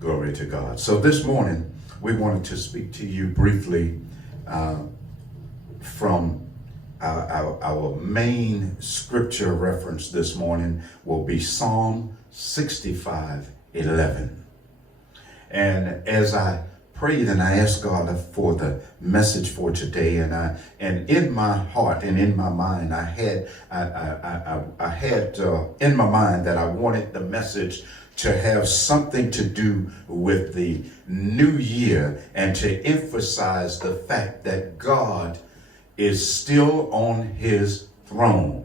Glory to God. So this morning, we wanted to speak to you briefly from our main scripture reference this morning will be Psalm 65:11. And as I prayed and I asked God for the message for today, and in my heart and in my mind, I had in my mind that I wanted the message to have something to do with the new year and to emphasize the fact that God is still on his throne,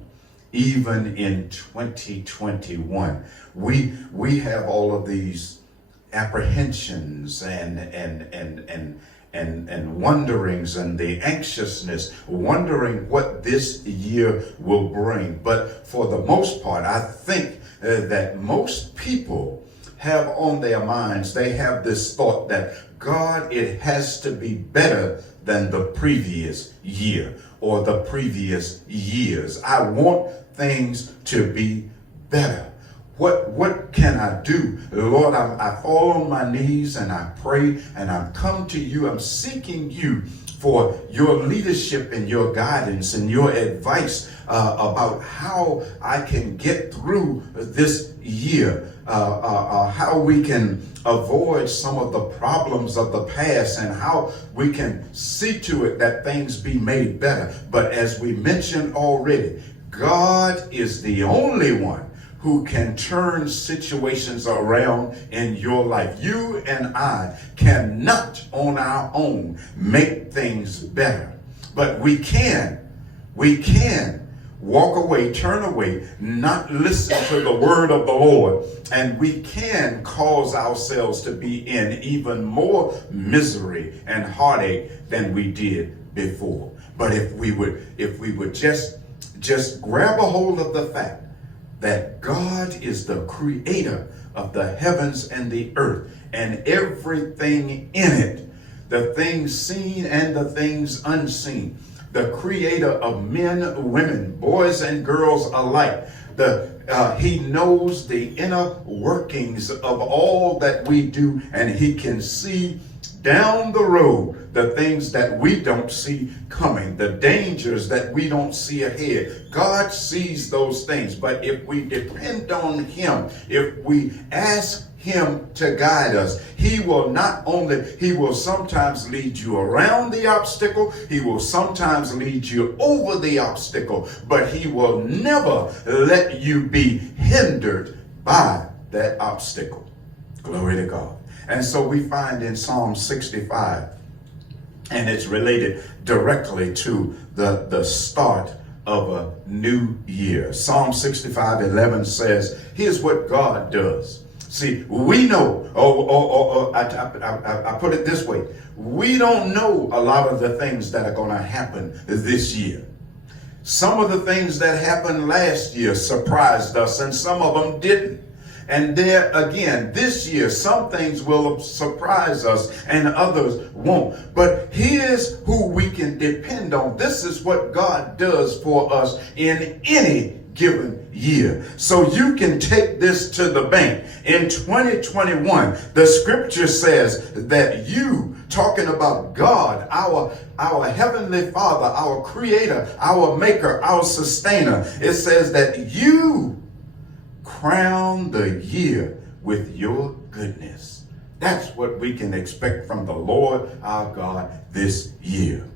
even in 2021. We have all of these apprehensions and wonderings and the anxiousness, wondering what this year will bring. But for the most part, I think that most people have on their minds, they have this thought that God, it has to be better than the previous year or the previous years. I want things to be better. What can I do? Lord, I fall on my knees and I pray and I come to you. I'm seeking you for your leadership and your guidance and your advice about how I can get through this year, how we can avoid some of the problems of the past and how we can see to it that things be made better. But as we mentioned already, God is the only one who can turn situations around in your life. You and I cannot on our own make things better, but we can walk away, turn away, not listen to the word of the Lord, and we can cause ourselves to be in even more misery and heartache than we did before. But if we would just grab a hold of the fact that God is the creator of the heavens and the earth and everything in it, the things seen and the things unseen, the creator of men, women, boys and girls alike. He knows the inner workings of all that we do, and he can see down the road the things that we don't see coming, the dangers that we don't see ahead. God sees those things, but if we depend on him, if we ask him to guide us, he will sometimes lead you around the obstacle, he will sometimes lead you over the obstacle, but he will never let you be hindered by that obstacle. Glory to God. And so we find in Psalm 65, and it's related directly to the start of a new year. Psalm 65:11 says, here's what God does. See, we know, I put it this way, we don't know a lot of the things that are going to happen this year. Some of the things that happened last year surprised us, and some of them didn't. And there again, this year, some things will surprise us and others won't. But here's who we can depend on. This is what God does for us in any given year. So you can take this to the bank. In 2021, the scripture says that you, talking about God, our heavenly Father, our creator, our maker, our sustainer, it says that you crown the year with your goodness. That's what we can expect from the Lord our God this year.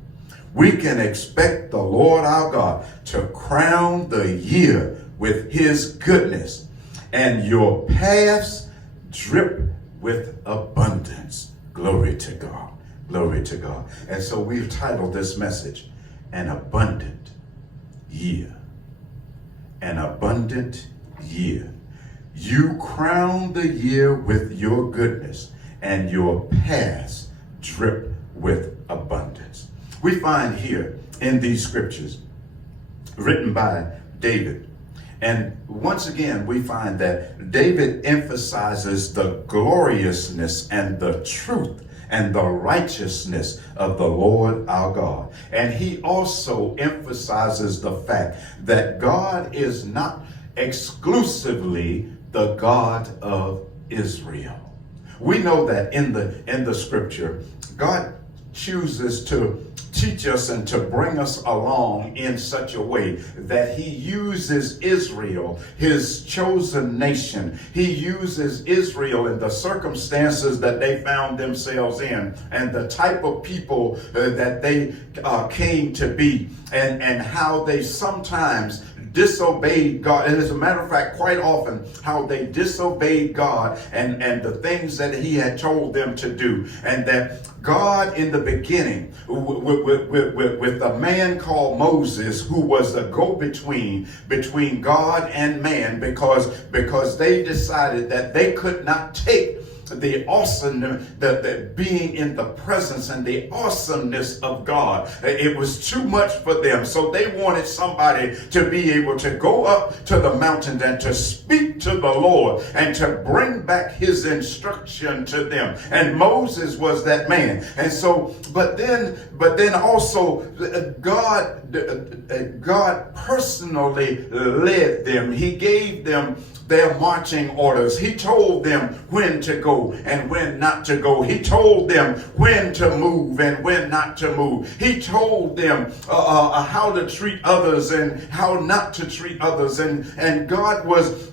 We can expect the Lord our God to crown the year with his goodness, and your paths drip with abundance. Glory to God. Glory to God. And so we've titled this message, An Abundant Year. An abundant year. You crown the year with your goodness, and your paths drip with abundance. We find here in these scriptures written by David, and once again we find that David emphasizes the gloriousness and the truth and the righteousness of the Lord our God. And he also emphasizes the fact that God is not exclusively the God of Israel. We know that in the scripture, God chooses to teach us and to bring us along in such a way that he uses Israel, his chosen nation. He uses Israel in the circumstances that they found themselves in and the type of people that they came to be, and how they sometimes disobeyed God. And as a matter of fact, quite often, how they disobeyed God and the things that he had told them to do. And that God in the beginning, with a man called Moses, who was the go-between between God and man, because they decided that they could not take the awesome, the being in the presence and the awesomeness of God. It was too much for them. So they wanted somebody to be able to go up to the mountain and to speak to the Lord and to bring back his instruction to them. And Moses was that man. And so, but then also God personally led them. He gave them their marching orders. He told them when to go and when not to go. He told them when to move and when not to move. He told them how to treat others and how not to treat others. And God was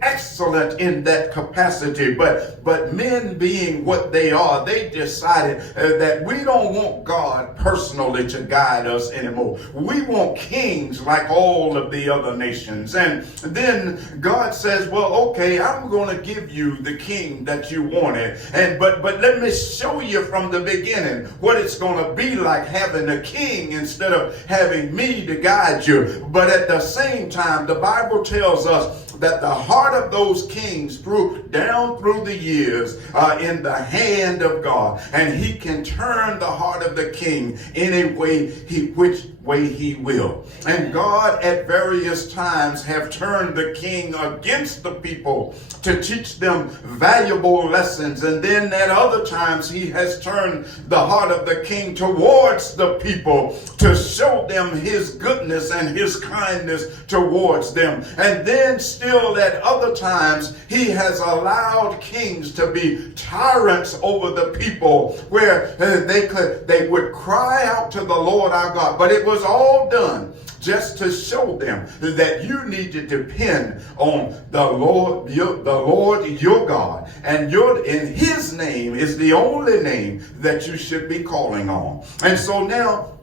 excellent in that capacity. But men being what they are, they decided that we don't want God personally to guide us anymore. We want kings like all of the other nations. And then God says, well, okay, I'm going to give you the king that you wanted. But let me show you from the beginning what it's going to be like having a king instead of having me to guide you. But at the same time, the Bible tells us that the heart of those kings down through the years in the hand of God. And he can turn the heart of the king any way which way he will. And God at various times have turned the king against the people to teach them valuable lessons. And then at other times he has turned the heart of the king towards the people to show them his goodness and his kindness towards them. And then still at other times he has allowed kings to be tyrants over the people, where they would cry out to the Lord our God. But it was all done just to show them that you need to depend on the Lord your God, and in his name is the only name that you should be calling on. And so now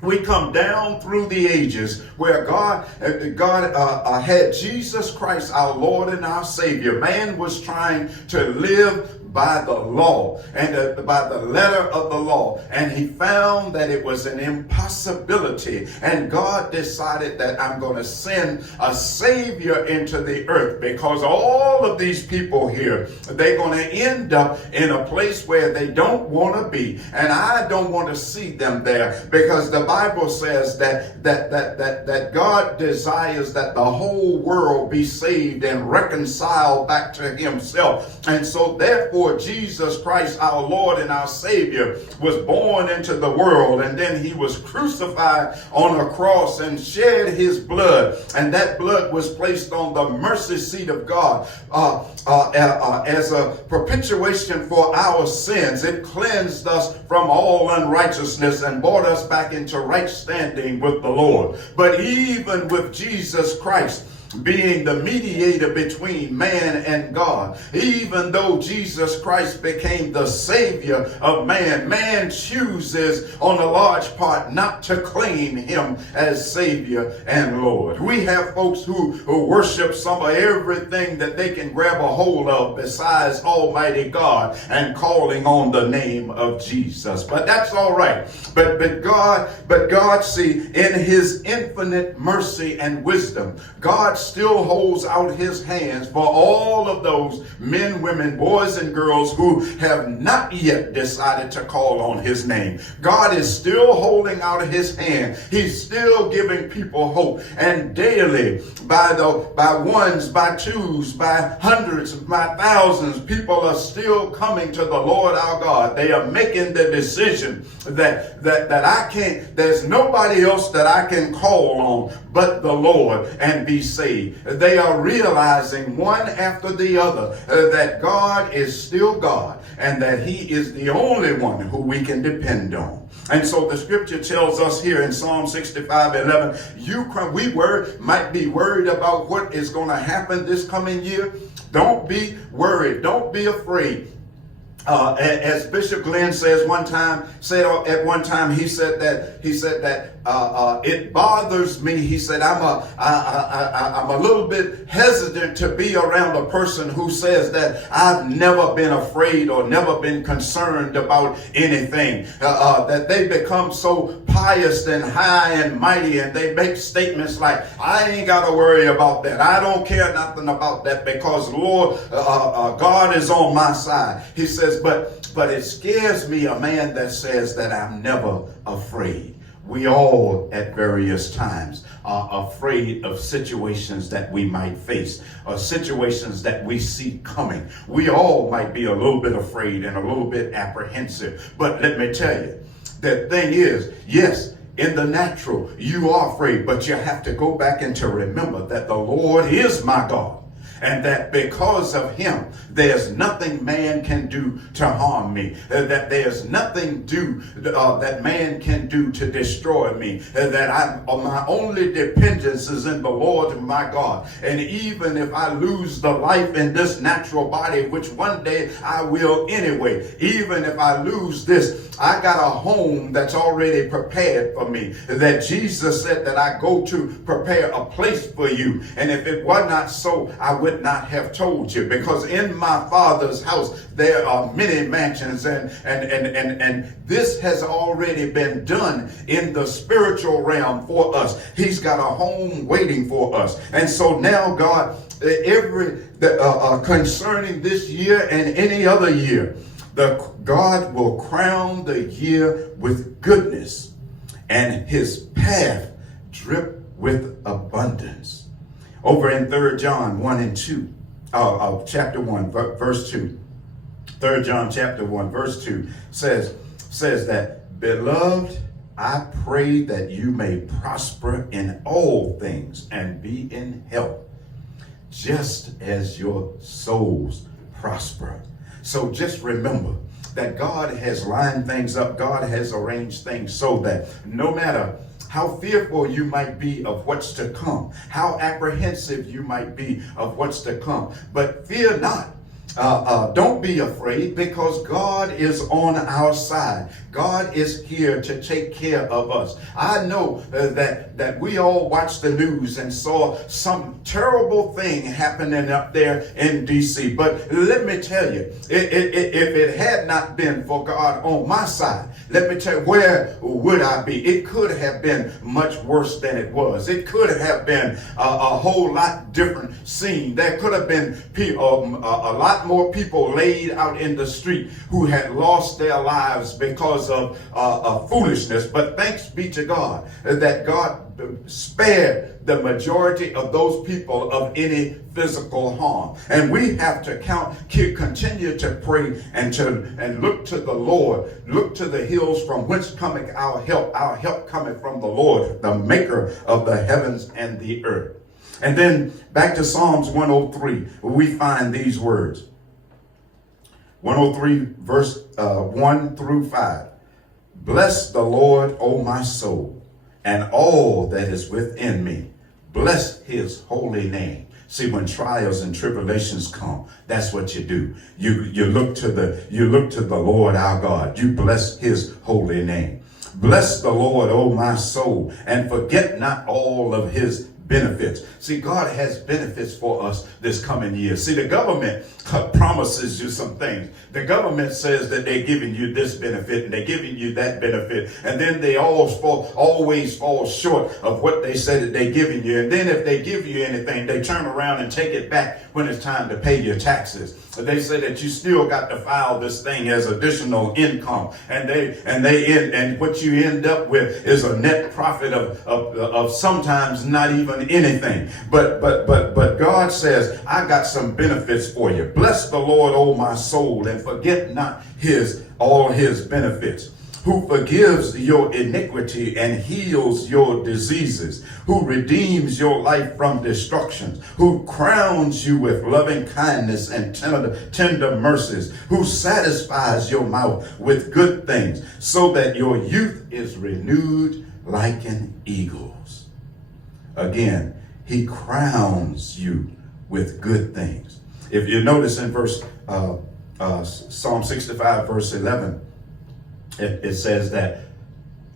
we come down through the ages where God had Jesus Christ, our Lord and our Savior. Man was trying to live by the law and by the letter of the law, and he found that it was an impossibility. And God decided that I'm going to send a Savior into the earth, because all of these people here, they're going to end up in a place where they don't want to be, and I don't want to see them there, because the Bible says that God desires that the whole world be saved and reconciled back to himself. And so therefore Jesus Christ, our Lord and our Savior, was born into the world, and then he was crucified on a cross and shed his blood, and that blood was placed on the mercy seat of God as a propitiation for our sins. It cleansed us from all unrighteousness and brought us back into right standing with the Lord. But even with Jesus Christ being the mediator between man and God, even though Jesus Christ became the Savior of man, man chooses on a large part not to claim him as Savior and Lord. We have folks who worship some of everything that they can grab a hold of besides Almighty God and calling on the name of Jesus. But that's all right. But God, see, in his infinite mercy and wisdom, God still holds out his hands for all of those men, women, boys, and girls who have not yet decided to call on his name. God is still holding out his hand. He's still giving people hope. And daily, by ones, by twos, by hundreds, by thousands, people are still coming to the Lord our God. They are making the decision that I can't, there's nobody else that I can call on but the Lord and be saved. saved, they are realizing one after the other that God is still God and that he is the only one who we can depend on. And so the scripture tells us here in Psalm 65:11, we might be worried about what is going to happen this coming year. Don't be worried. Don't be afraid. As Bishop Glenn said at one time, he said that it bothers me. He said, I'm a little bit hesitant to be around a person who says that I've never been afraid or never been concerned about anything. That they become so pious and high and mighty, and they make statements like, I ain't got to worry about that. I don't care nothing about that because Lord, God is on my side. He says, but it scares me, a man that says that I'm never afraid. We all at various times are afraid of situations that we might face, or situations that we see coming. We all might be a little bit afraid and a little bit apprehensive. But let me tell you, the thing is, yes, in the natural, you are afraid, but you have to go back and to remember that the Lord is my God. And that because of him, there's nothing man can do to harm me. That there's nothing that man can do to destroy me. That my only dependence is in the Lord my God. And even if I lose the life in this natural body, which one day I will anyway, even if I lose this, I got a home that's already prepared for me. That Jesus said that I go to prepare a place for you. And if it were not so, I would not have told you, because in my Father's house there are many mansions, and this has already been done in the spiritual realm for us. He's got a home waiting for us. And so now God, concerning this year and any other year, God will crown the year with goodness, and his path drip with abundance. Over in 3 John 1 and 2, chapter 1, verse 2. 3 John chapter 1, verse 2 says that, Beloved, I pray that you may prosper in all things and be in health, just as your souls prosper. So just remember that God has lined things up. God has arranged things so that no matter how fearful you might be of what's to come, how apprehensive you might be of what's to come, but fear not. Don't be afraid, because God is on our side. God is here to take care of us. I know that we all watched the news and saw some terrible thing happening up there in D.C. But let me tell you, if it had not been for God on my side, let me tell you, where would I be? It could have been much worse than it was. It could have been a whole lot different scene. There could have been a lot more people laid out in the street who had lost their lives because of foolishness. But thanks be to God that God spared the majority of those people of any physical harm. And we have to continue to pray and look to the Lord, look to the hills from whence cometh our help. Our help cometh from the Lord, the maker of the heavens and the earth. And then back to Psalms 103, where we find these words. 103 verse 1 through 5. Bless the Lord, O my soul, and all that is within me. Bless his holy name. See, when trials and tribulations come, that's what you do. You look to the Lord our God. You bless his holy name. Bless the Lord, O my soul, and forget not all of his benefits. See, God has benefits for us this coming year. See, the government promises you some things. The government says that they're giving you this benefit and they're giving you that benefit, and then they always fall short of what they said that they're giving you. And then if they give you anything, they turn around and take it back when it's time to pay your taxes. They say that you still got to file this thing as additional income, and what you end up with is a net profit of sometimes not even anything. But God says, I got some benefits for you. Bless the Lord, O my soul, and forget not all his benefits, who forgives your iniquity and heals your diseases, who redeems your life from destruction, who crowns you with loving kindness and tender mercies, who satisfies your mouth with good things, so that your youth is renewed like an eagle's. Again, he crowns you with good things. If you notice in Psalm 65, verse 11, it says that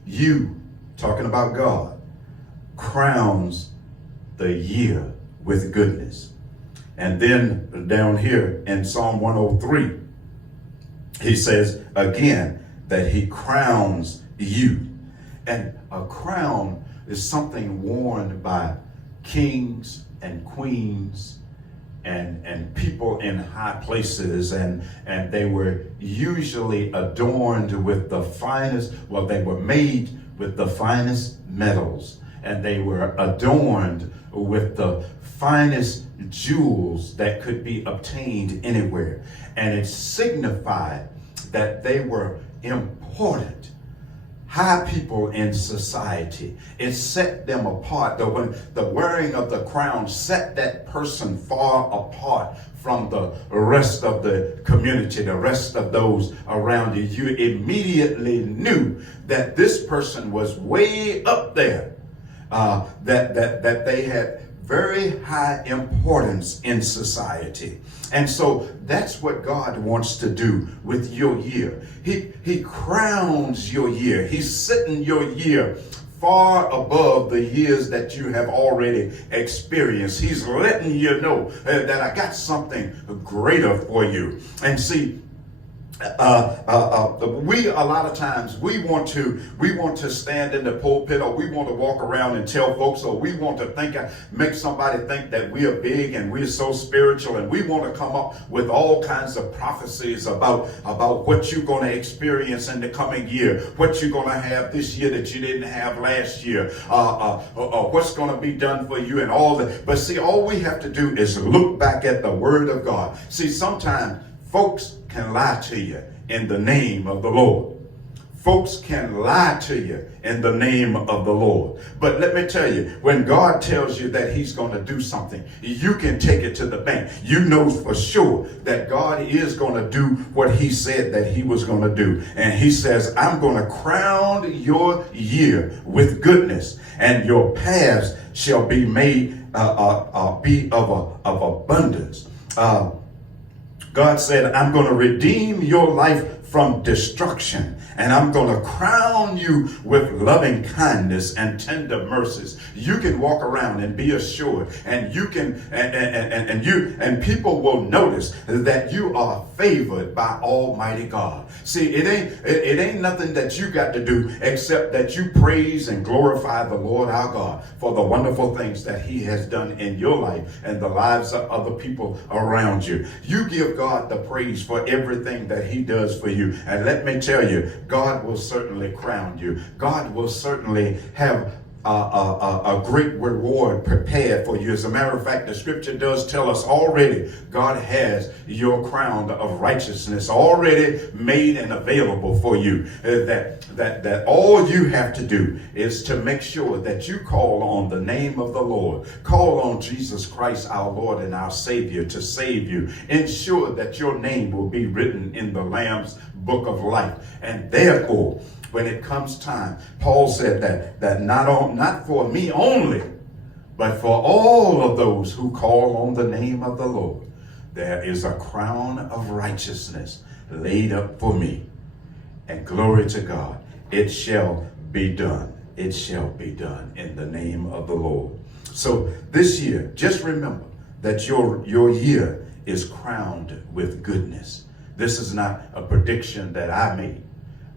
you, talking about God, crowns the year with goodness. And then down here in Psalm 103, he says again that he crowns you. And a crown is something worn by kings and queens and people in high places, and they were usually adorned with the finest, well, they were made with the finest metals, and they were adorned with the finest jewels that could be obtained anywhere. And it signified that they were important, high people in society. It set them apart. The wearing of the crown set that person far apart from the rest of the community, the rest of those around you. You immediately knew that this person was way up there, that they had very high importance in society. And so that's what God wants to do with your year. He crowns your year. He's setting your year far above the years that you have already experienced. He's letting you know that I got something greater for you. And see, we a lot of times we want to stand in the pulpit, or we want to walk around and tell folks, or we want to make somebody think that we are big and we're so spiritual, and we want to come up with all kinds of prophecies about what you're going to experience in the coming year, what you're going to have this year that you didn't have last year, what's going to be done for you and all that. But see, all we have to do is look back at the Word of God. See, sometimes folks can lie to you in the name of the Lord. Folks can lie to you in the name of the Lord. But let me tell you, when God tells you that he's going to do something, you can take it to the bank. You know for sure that God is going to do what he said that he was going to do. And he says, I'm going to crown your year with goodness, and your paths shall be made be of abundance. God said, I'm going to redeem your life from destruction, and I'm going to crown you with loving kindness and tender mercies. You can walk around and be assured, and you can and people will notice that you are favored by Almighty God. See, it ain't nothing that you got to do except that you praise and glorify the Lord our God for the wonderful things that he has done in your life and the lives of other people around you. You give God the praise for everything that he does for you. And let me tell you, God will certainly crown you. God will certainly have a great reward prepared for you. As a matter of fact, the scripture does tell us already God has your crown of righteousness already made and available for you. That all you have to do is to make sure that you call on the name of the Lord. Call on Jesus Christ, our Lord and our Savior, to save you. Ensure that your name will be written in the Lamb's book of life. And therefore, when it comes time, Paul said that not for me only, but for all of those who call on the name of the Lord, there is a crown of righteousness laid up for me. And glory to God, it shall be done. It shall be done in the name of the Lord. So this year, just remember that your year is crowned with goodness. This is not a prediction that I made,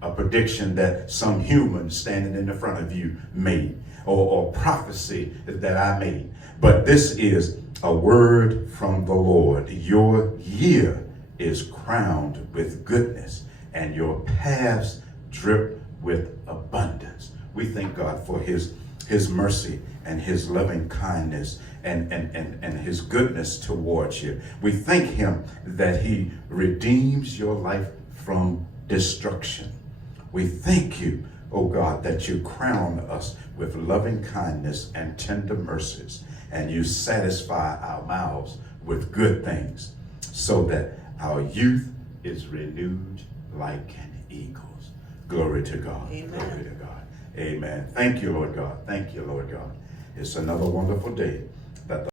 a prediction that some human standing in the front of you made, or prophecy that I made. But this is a word from the Lord. Your year is crowned with goodness, and your paths drip with abundance. We thank God for his mercy and his loving kindness and his goodness towards you. We thank him that he redeems your life from destruction. We thank you, oh God, that you crown us with loving kindness and tender mercies, and you satisfy our mouths with good things, so that our youth is renewed like an eagle's. Glory to God. Amen. Glory to God. Amen. Thank you, Lord God. Thank you, Lord God. It's another wonderful day that the